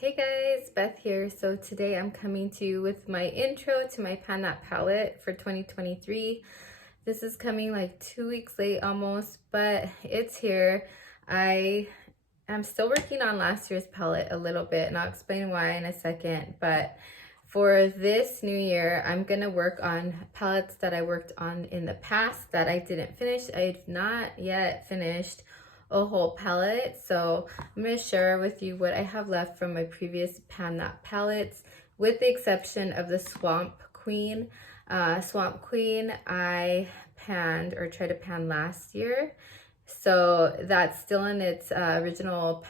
Hey guys, Beth here. So today I'm coming to you with my intro to my Pan That palette for 2023. This is coming like 2 weeks late almost, but it's here. I am still working on last year's palette a little bit, and I'll explain why in a second. But for this new year, I'm gonna work on palettes that I worked on in the past that I didn't finish. I've not yet finished a whole palette, so I'm going to share with you what I have left from my previous Pan That palettes, with the exception of the Swamp Queen. Swamp Queen I panned or tried to pan last year, so that's still in its original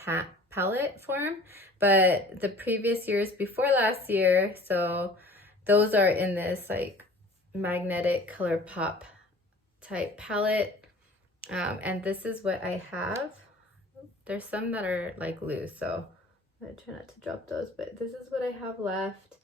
palette form, but the previous years before last year, so those are in this like magnetic color pop type palette. And this is what I have. There's some that are like loose, so I try not to drop those, but this is what I have left.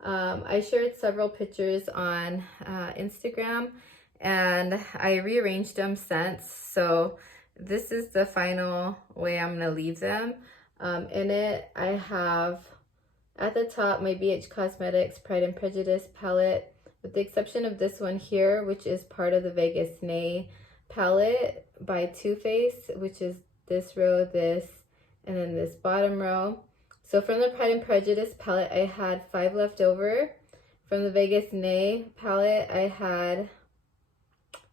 I shared several pictures on Instagram, and I rearranged them since, so this is the final way I'm gonna leave them. In it, I have at the top my BH Cosmetics Pride and Prejudice palette, with the exception of this one here, which is part of the Vegas Nay palette by Too Faced, which is this row, this, and then this bottom row. So from the Pride and Prejudice palette, I had 5 left over. From the Vegas Nay palette, I had,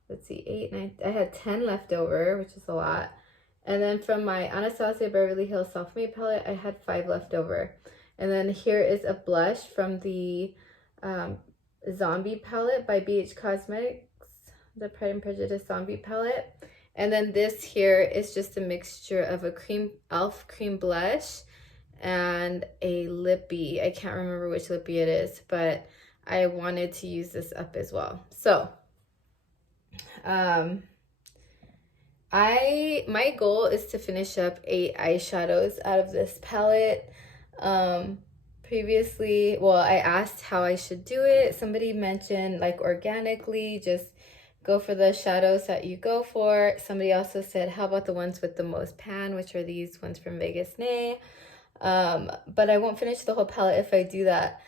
let's see, 8, 9, I had 10 left over, which is a lot. And then from my Anastasia Beverly Hills Self Made palette, I had 5 left over. And then here is a blush from the Zombie palette by BH Cosmetics, the Pride and Prejudice Zombie palette. And then this here is just a mixture of a elf cream blush and a lippy. I can't remember which lippy it is, but I wanted to use this up as well. So my goal is to finish up 8 eyeshadows out of this palette. Previously, well, I asked how I should do it. Somebody mentioned like organically, just go for the shadows that you go for. Somebody also said, how about the ones with the most pan, which are these ones from Vegas Nay. But I won't finish the whole palette if I do that.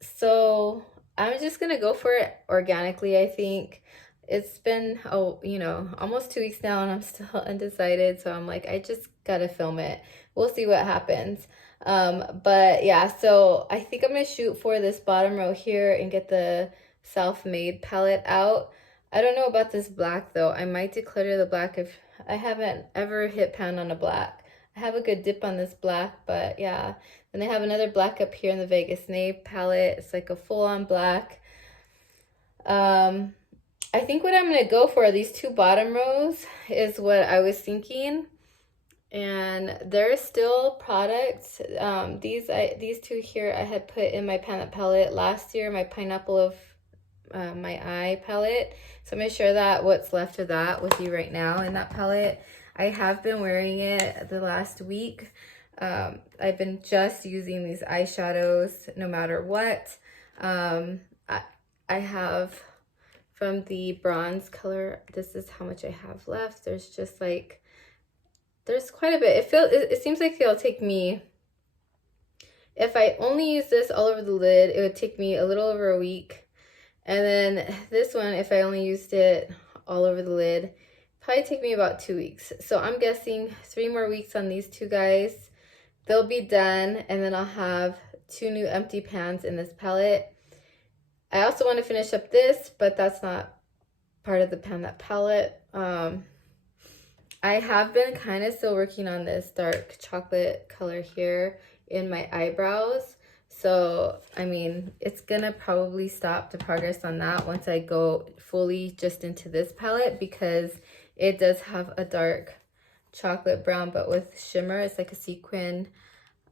So I'm just gonna go for it organically. I think it's been, almost 2 weeks now, and I'm still undecided. So I'm like, I just gotta film it. We'll see what happens. But yeah, so I think I'm gonna shoot for this bottom row here and get the Self-Made palette out. I don't know about this black though. I might declutter the black if I haven't ever hit pan on a black. I have a good dip on this black, but yeah. Then I have another black up here in the Vegas Nay palette. It's like a full-on black. I think what I'm gonna go for, these 2 bottom rows, is what I was thinking. And there's still products. These 2 here I had put in my Pan That palette last year, my Pineapple of my eye palette. So I'm gonna share that, what's left of that, with you right now in that palette. I have been wearing it the last week. I've been just using these eyeshadows no matter what. I have from the bronze color, this is how much I have left. There's just like, there's quite a bit. It seems like it'll take me, if I only use this all over the lid, it would take me a little over a week. And then this one, if I only used it all over the lid, probably take me about 2 weeks. So I'm guessing 3 more weeks on these 2 guys. They'll be done, and then I'll have 2 new empty pans in this palette. I also want to finish up this, but that's not part of the Pan That palette. I have been kind of still working on this dark chocolate color here in my eyebrows. So, I mean, it's gonna probably stop the progress on that once I go fully just into this palette, because it does have a dark chocolate brown, but with shimmer. It's like a sequin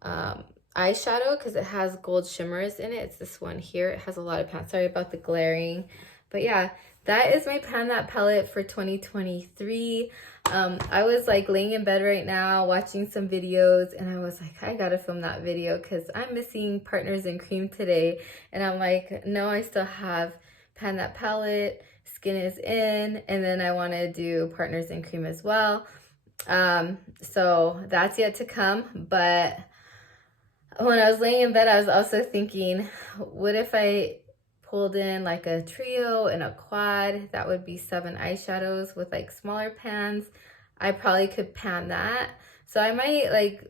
eyeshadow, because it has gold shimmers in it. It's this one here. It has a lot of pan. Sorry about the glaring. But yeah, that is my Pan That palette for 2023. I was like laying in bed right now watching some videos, and I was like, I gotta film that video because I'm missing Partners in Cream today. And I'm like, no, I still have Pan That palette, Skin is In, and then I want to do Partners in Cream as well. So that's yet to come, but when I was laying in bed, I was also thinking, what if I pulled in like a trio and a quad? That would be 7 eyeshadows with like smaller pans. I probably could pan that. So I might like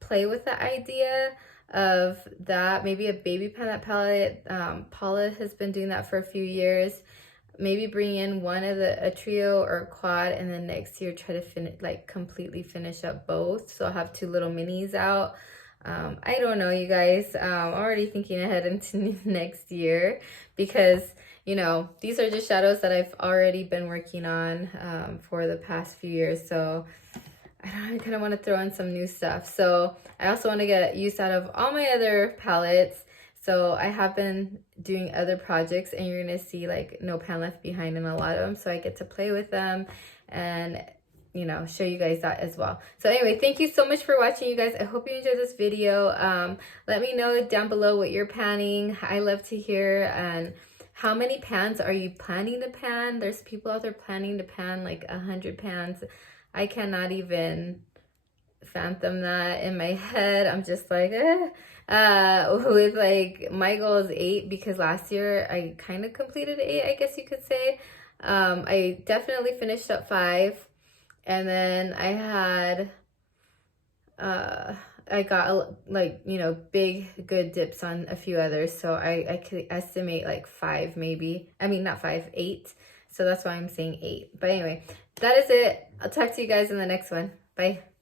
play with the idea of that. Maybe a baby pan that palette. Paula has been doing that for a few years. Maybe bring in one of a trio or a quad, and then next year try to finish, like completely finish up both. So I'll have 2 little minis out. I don't know, you guys. I'm already thinking ahead into next year because, you know, these are just shadows that I've already been working on for the past few years. So I kind of want to throw in some new stuff. So I also want to get use out of all my other palettes. So I have been doing other projects, and you're going to see like no pan left behind in a lot of them. So I get to play with them and, you know, show you guys that as well. So anyway, thank you so much for watching, you guys. I hope you enjoyed this video. Let me know down below what you're panning. I love to hear. And how many pans are you planning to pan? There's people out there planning to pan like 100 pans. I cannot even fathom that in my head. I'm just like, with like, my goal is 8 because last year I kind of completed 8, I guess you could say. I definitely finished up 5, and then I had, I got like, you know, big good dips on a few others. So I could estimate like 5 maybe. I mean, not 5, 8. So that's why I'm saying 8. But anyway, that is it. I'll talk to you guys in the next one. Bye.